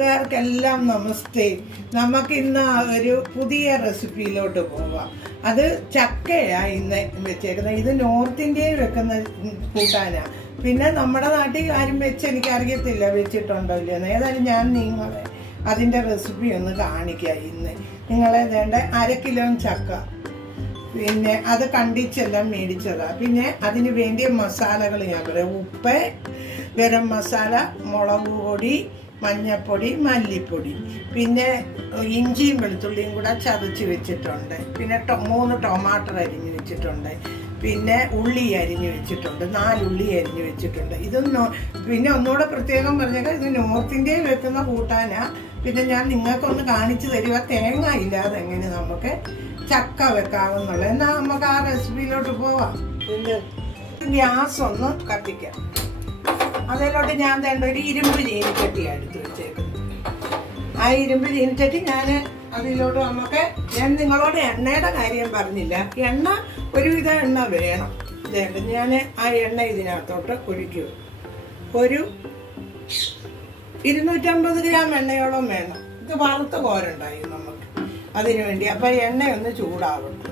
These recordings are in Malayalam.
കൂട്ടുകാർക്കെല്ലാം നമസ്തേ. നമുക്ക് ഇന്ന് ഒരു പുതിയ റെസിപ്പിയിലോട്ട് പോവാം. അത് ചക്കയാണ് ഇന്ന് വെച്ചേക്കുന്നത്. ഇത് നോർത്ത് ഇന്ത്യയിൽ വെക്കുന്ന കൂട്ടാനാ. പിന്നെ നമ്മുടെ നാട്ടിൽ ആരും വെച്ച് എനിക്കറിയത്തില്ല വെച്ചിട്ടുണ്ടോ ഇല്ലെന്ന്. ഏതായാലും ഞാൻ നിങ്ങളെ അതിൻ്റെ റെസിപ്പി ഒന്ന് കാണിക്കാം. ഇന്ന് നിങ്ങളെ വേണ്ട 1/2 കിലോ ചക്ക, പിന്നെ അത് കണ്ടിച്ചെല്ലാം മേടിച്ചതാണ്. പിന്നെ അതിന് വേണ്ടിയ മസാലകൾ ഞാൻ പറയാം. ഉപ്പ്, ഗരം മസാല, മുളക് പൊടി, മഞ്ഞൾപ്പൊടി, മല്ലിപ്പൊടി, പിന്നെ ഇഞ്ചിയും വെളുത്തുള്ളിയും കൂടെ ചതച്ച് വെച്ചിട്ടുണ്ട്. പിന്നെ 3 ടൊമാറ്റോ അരിഞ്ഞ് വെച്ചിട്ടുണ്ട്. പിന്നെ ഉള്ളി അരിഞ്ഞ് വെച്ചിട്ടുണ്ട്. 4 ഉള്ളി അരിഞ്ഞ് വെച്ചിട്ടുണ്ട്. പിന്നെ ഒന്നുകൂടെ പ്രത്യേകം പറഞ്ഞേക്കാം, ഇത് നോർത്ത് ഇന്ത്യയിൽ വെക്കുന്ന കൂട്ടാനാ. പിന്നെ ഞാൻ നിങ്ങൾക്കൊന്ന് കാണിച്ചു തരുക തേങ്ങ ഇല്ലാതെ എങ്ങനെ നമുക്ക് ചക്ക വെക്കാവുന്നുള്ളത്. എന്നാൽ നമുക്ക് ആ റെസിപ്പിയിലോട്ട് പോവാം. ഗ്യാസ് ഒന്ന് കത്തിക്കാം. അതിലോട്ട് ഞാൻ വേണ്ട ഒരു ഇരുമ്പ് ചീനിച്ചട്ടിയാണ് എടുത്ത് വെച്ചേക്കുന്നത്. ആ ഇരുമ്പ് ചീനിച്ചട്ടി ഞാൻ അതിലോട്ട് ഞാൻ നിങ്ങളോട് എണ്ണയുടെ കാര്യം പറഞ്ഞില്ല. എണ്ണ ഒരുവിധ എണ്ണ വേണം. ഇതേണ്ട ഞാൻ ആ എണ്ണ ഇതിനകത്തോട്ട് ഒഴിക്കും. ഒരു 250 ഗ്രാം എണ്ണയോളം വേണം. ഇത് വറുത്ത് കോരുണ്ടായി നമുക്ക് അതിനു വേണ്ടി. അപ്പം എണ്ണയൊന്ന് ചൂടാവണം.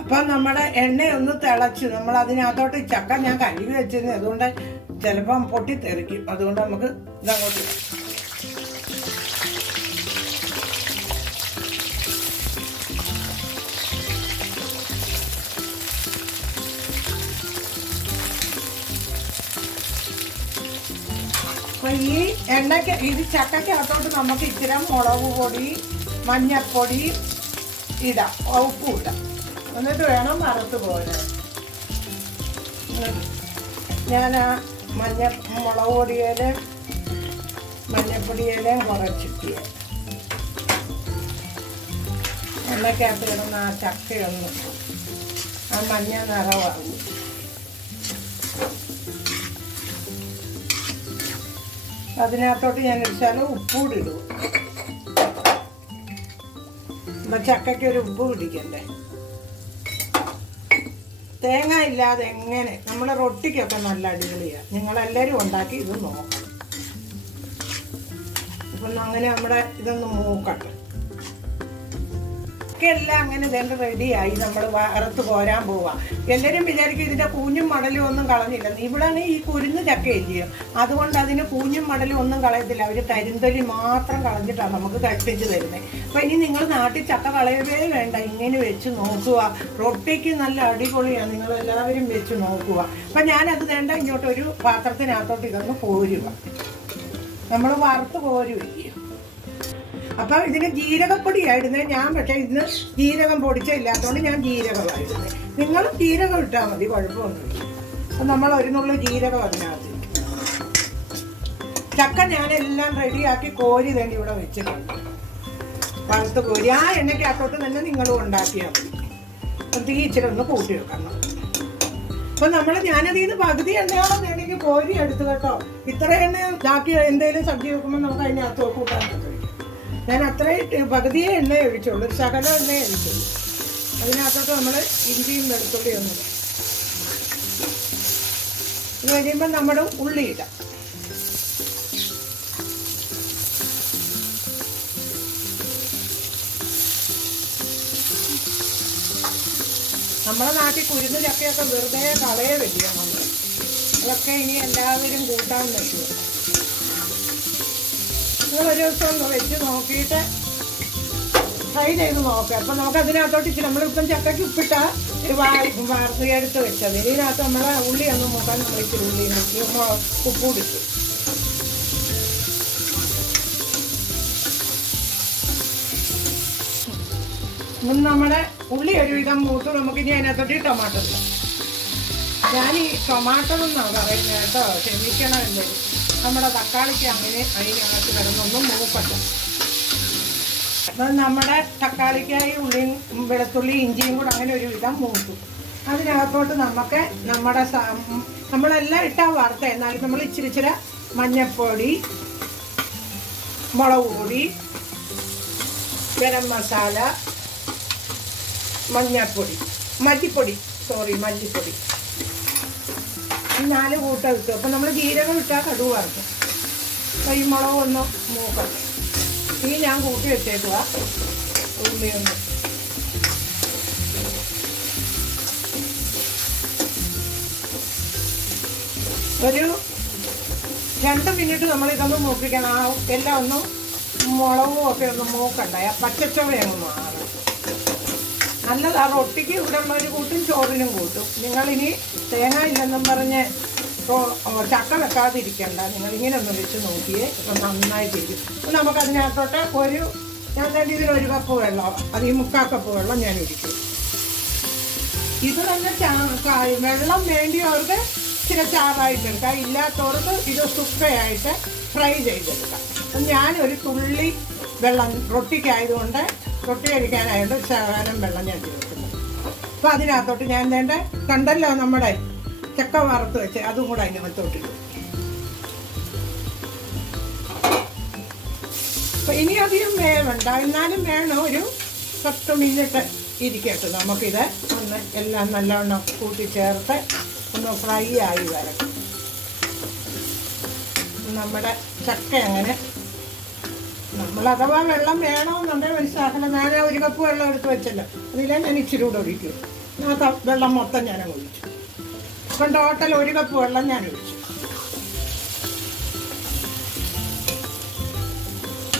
അപ്പം നമ്മുടെ എണ്ണയൊന്ന് തിളച്ച് നമ്മൾ അതിനകത്തോട്ട് ചക്ക ഞാൻ കഴുകി വെച്ചിരുന്നത്, അതുകൊണ്ട് ചിലപ്പം പൊട്ടിത്തെറിക്കും. അതുകൊണ്ട് നമുക്ക് ഇതങ്ങോട്ട് അപ്പം ഈ എണ്ണയ്ക്ക് ഇത് ചക്കയ്ക്കകത്തോട്ട് നമുക്ക് ഇച്ചിരി മുളക് പൊടി, മഞ്ഞൾപ്പൊടി ഇടാം, ഉപ്പും ഇടാം. എന്നിട്ട് വേണം വറുത്ത് പോരാൻ. ഞാൻ ആ മുളക് പൊടിയിലും മഞ്ഞൾപ്പൊടിയിലും കുറച്ചിട്ടിയ എണ്ണയ്ക്കകത്ത് കിടന്ന ആ ചക്കയൊന്ന് ആ മഞ്ഞ നിറവാകും. അതിനകത്തോട്ട് ഞാൻ ഇടിച്ചാലും ഉപ്പൂടി ഇടും. അപ്പം ചക്കയ്ക്ക് ഒരു ഉപ്പ് പിടിക്കണ്ടേ. തേങ്ങ ഇല്ലാതെ എങ്ങനെ നമ്മൾ റൊട്ടിക്കൊക്കെ നല്ല അടിപൊളിയാണ്. നിങ്ങളെല്ലാവരും ഉണ്ടാക്കി ഇത് നോക്കണം. അപ്പം അങ്ങനെ നമ്മുടെ ഇതൊന്ന് മൂക്കട്ടെ. എല്ലാം അങ്ങനെ ഇതെല്ലാം റെഡിയായി. നമ്മൾ വറുത്ത് പോരാൻ പോവാം. എല്ലാവരും വിചാരിക്കും ഇതിൻ്റെ കൂഞ്ഞും മടലും ഒന്നും കളഞ്ഞില്ല. ഇവിടെയാണ് ഈ കുരുന്ന് ചക്ക ഇല്ലയോ, അതുകൊണ്ട് അതിന് കൂഞ്ഞും മടലും ഒന്നും കളയത്തില്ല. അവർ കരിന്തൊലി മാത്രം കളഞ്ഞിട്ടാണ് നമുക്ക് കട്ടിച്ച് തരുന്നത്. അപ്പം ഇനി നിങ്ങൾ നാട്ടിൽ ചക്ക കളയവേ വേണ്ട, ഇങ്ങനെ വെച്ച് നോക്കുക. റൊട്ടിക്ക് നല്ല അടിപൊളിയാണ്. നിങ്ങളെല്ലാവരും വെച്ച് നോക്കുക. അപ്പം ഞാനത് വേണ്ട ഇങ്ങോട്ടൊരു പാത്രത്തിനകത്തോട്ട് ഇതൊന്ന് കോരുക. നമ്മൾ വറുത്ത് കോരി വയ്ക്കുക. അപ്പം ഇതിന് ജീരകപ്പൊടിയായിരുന്നേ ഞാൻ, പക്ഷേ ഇന്ന് ജീരകം പൊടിച്ച ഇല്ലാത്തതുകൊണ്ട് ഞാൻ ജീരകമായിരുന്നേ. നിങ്ങളും ജീരകം ഇട്ടാൽ മതി, കുഴപ്പമൊന്നുമില്ല. അപ്പം നമ്മൾ ഒരു നുള്ളു ജീരകം അതിനകത്ത്. ചക്ക ഞാനെല്ലാം റെഡിയാക്കി കോരി തന്നെ ഇവിടെ വെച്ചിട്ടുണ്ട്. വറുത്ത് കോരി ആ എണ്ണയ്ക്കകത്തോട്ട് തന്നെ നിങ്ങളും ഉണ്ടാക്കിയാൽ മതി. അപ്പം തീ ഇച്ചിരി ഒന്ന് കൂട്ടി വെക്കണം. അപ്പം ഞാനതിൽ നിന്ന് പകുതി എണ്ണയോളം വേണമെങ്കിൽ കോരി എടുത്തു കേട്ടോ. ഇത്ര എണ്ണ ഇതാക്കി എന്തെങ്കിലും സബ്ജി വെക്കുമ്പോൾ നമുക്ക് അതിനകത്ത് കൂട്ടാൻ പറ്റും. ഞാൻ അത്രയും പകുതിയെ എണ്ണ ഒഴിച്ചുള്ളൂ, ഒരു ശകലം എണ്ണ ഒഴിച്ചുള്ളൂ. അതിനകത്തോട്ട് നമ്മൾ ഇഞ്ചിയും വെളുത്തുള്ളി ഒന്നും ഇത് കഴിയുമ്പോൾ നമ്മുടെ ഉള്ളി ഇടാം. നമ്മുടെ നാട്ടിൽ കുരുന്ന് ചക്കയൊക്കെ വെറുതെ കളയെ വെക്കുക നമ്മൾ. അതൊക്കെ ഇനി എല്ലാവരും കൂട്ടാൻ പറ്റുമോ? ഒരു ദിവസം ഒന്ന് വെച്ച് നോക്കിയിട്ട് ഫ്രൈ ചെയ്ത് നോക്കാം. അപ്പം നമുക്ക് അതിനകത്തോട്ട് ഇച്ചിരി നമ്മളിപ്പം ചക്കയ്ക്ക് ഉപ്പിട്ടാൽ വാർത്ത എടുത്ത് വെച്ചത്. ഇതിനകത്ത് നമ്മളെ ഉള്ളി ഒന്ന് നോക്കാൻ നമ്മൾ ഇച്ചിരി ഉള്ളി നോക്കി ഉപ്പൂടിച്ചു. നമ്മുടെ ഉള്ളി ഒരുവിധം മൂത്ത് നമുക്കിനി അതിനകത്തോട്ട് ഈ ടൊമാറ്റോ ഇടാം. ഞാൻ ഈ ടൊമാറ്റോ എന്നാണ് പറയുന്നത് കേട്ടോ, ക്ഷമിക്കണം. എന്തായാലും നമ്മുടെ തക്കാളിക്ക് അങ്ങനെ അതിനകത്ത് കിടന്നൊന്നും മൂക്കട്ടെ. അപ്പം നമ്മുടെ തക്കാളിക്കായി ഉള്ളിയും വെളുത്തുള്ളി ഇഞ്ചിയും കൂടെ അങ്ങനെ ഒരു വിധം മൂത്തു. അതിനകത്തോട്ട് നമുക്ക് നമ്മളെല്ലാം ഇട്ടാൽ വാർത്ത. എന്നാലും നമ്മൾ ഇച്ചിരി മഞ്ഞൾപ്പൊടി, മുളക് പൊടി, ഗരം മസാല, മല്ലിപ്പൊടി 4 കൂട്ടം ഇട്ടു. അപ്പം നമ്മൾ ജീരകം ഇട്ടാൽ കടുക് വറുക്കും. ഈ മുളക് ഒന്ന് മൂക്കണം. ഈ ഞാൻ കൂട്ടി വെച്ചേക്കുക ഉള്ളിയൊന്ന്. ഒരു 2 മിനിറ്റ് നമ്മളിതൊന്ന് മൂപ്പിക്കണം. ആ എല്ലാം ഒന്ന് മുളകും ഒക്കെ ഒന്ന് മൂക്കണ്ട, ആ പച്ചച്ചവയൊന്ന് മാറും. നല്ലതാ. റൊട്ടിക്ക് ഇവിടെ ഉള്ളൊരു കൂട്ടും ചോറിനും കൂട്ടും. നിങ്ങളിനി തേങ്ങ ഇല്ലെന്നും പറഞ്ഞ് ചക്ക വെക്കാതിരിക്കണ്ട. നിങ്ങളിങ്ങനെ ഒന്ന് വെച്ച് നോക്കിയേ, ഇപ്പം നന്നായിട്ടിരിക്കും. അപ്പം നമുക്കതിനകത്തോട്ട് ഞാൻ തന്നെ ഇതിന് 1 കപ്പ് വെള്ളം, അത് ഈ 3/4 കപ്പ് വെള്ളം ഞാൻ ഒഴിക്കും. ഇത് തന്നെ വെള്ളം വേണ്ടിയവർക്ക് ഇച്ചിരി ചാറായിട്ടെടുക്കാം, ഇല്ലാത്തവർക്ക് ഇത് സുക്കയായിട്ട് ഫ്രൈ ചെയ്തെടുക്കാം. അപ്പം ഞാനൊരു തുള്ളി വെള്ളം റൊട്ടിക്കായതുകൊണ്ട്, റൊട്ടി കഴിക്കാനായതുകൊണ്ട് ശകലം വെള്ളം ഞാൻ ചേർക്കുന്നു. അപ്പം അതിനകത്തോട്ട് ഞാൻ കണ്ടല്ലോ നമ്മുടെ ചക്ക വറുത്ത് വെച്ച് അതും കൂടെ അതിനകത്തോട്ടിട്ടു. അപ്പം ഇനി അധികം വേവണ്ട, എന്നാലും വേണം ഒരു 10 മിനിറ്റ് ഇരിക്കട്ടെ. നമുക്കിത് ഒന്ന് എല്ലാം നല്ലവണ്ണം കൂട്ടി ചേർത്ത് ഒന്ന് ഫ്രൈ ആയി വരണം. നമ്മുടെ ചക്ക അങ്ങനെ നമ്മൾ അഥവാ വെള്ളം വേണമെന്നുണ്ടെങ്കിൽ മനസ്സിലാക്കണം. ഞാൻ 1 കപ്പ് വെള്ളം എടുത്ത് വെച്ചല്ലോ, അതിലെ ഞാൻ ഇച്ചിരി കൂടെ ഒഴിക്കും. ആ വെള്ളം മൊത്തം ഞാൻ ഒഴിച്ചു. അപ്പം ടോട്ടൽ 1 കപ്പ് വെള്ളം ഞാൻ ഒഴിച്ചു.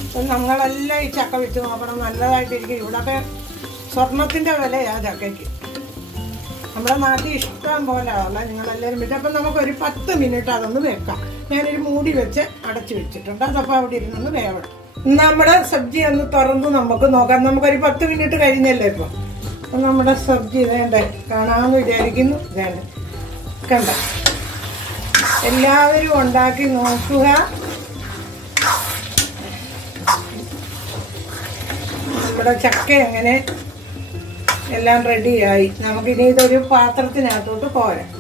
അപ്പം നമ്മളെല്ലാം ഈ ചക്ക വെച്ച് നോക്കണം, നല്ലതായിട്ടിരിക്കും. ഇവിടെയൊക്കെ സ്വർണത്തിൻ്റെ വിലയാണ് ചക്കയ്ക്ക്. നമ്മുടെ നാട്ടിൽ ഇഷ്ടം പോലെ അല്ല, നിങ്ങളെല്ലാവരും വെച്ച്. അപ്പം നമുക്കൊരു 10 മിനിറ്റ് അതൊന്ന് വെക്കാം. ഞാനൊരു മൂടി വെച്ച് അടച്ചു വെച്ചിട്ടുണ്ട്. അതപ്പോൾ അവിടെ ഇരുന്നൊന്ന് വേവണം. നമ്മുടെ സബ്ജി ഒന്ന് തുറന്ന് നമുക്ക് നോക്കാം. നമുക്കൊരു 10 മിനിറ്റ് കഴിഞ്ഞല്ലേ ഇപ്പോൾ. അപ്പം നമ്മുടെ സബ്ജി വേണ്ടേ കാണാമെന്ന് വിചാരിക്കുന്നു. വേണ്ട കണ്ട, എല്ലാവരും ഉണ്ടാക്കി നോക്കുക. നമ്മുടെ ചക്ക അങ്ങനെ എല്ലാം റെഡിയായി. നമുക്കിനി ഇതൊരു പാത്രത്തിനകത്തോട്ട് പോരാം.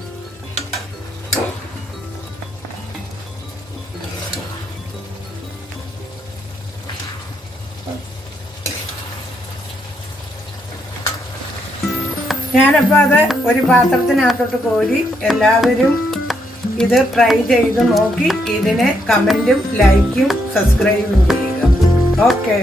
ഞാനപ്പോൾ അത് ഒരു പാത്രത്തിനകത്തോട്ട് കോരി എല്ലാവരും ഇത് ട്രൈ ചെയ്ത് നോക്കി ഇതിനെ കമൻറ്റും ലൈക്കും സബ്സ്ക്രൈബും ചെയ്യുക. ഓക്കെ.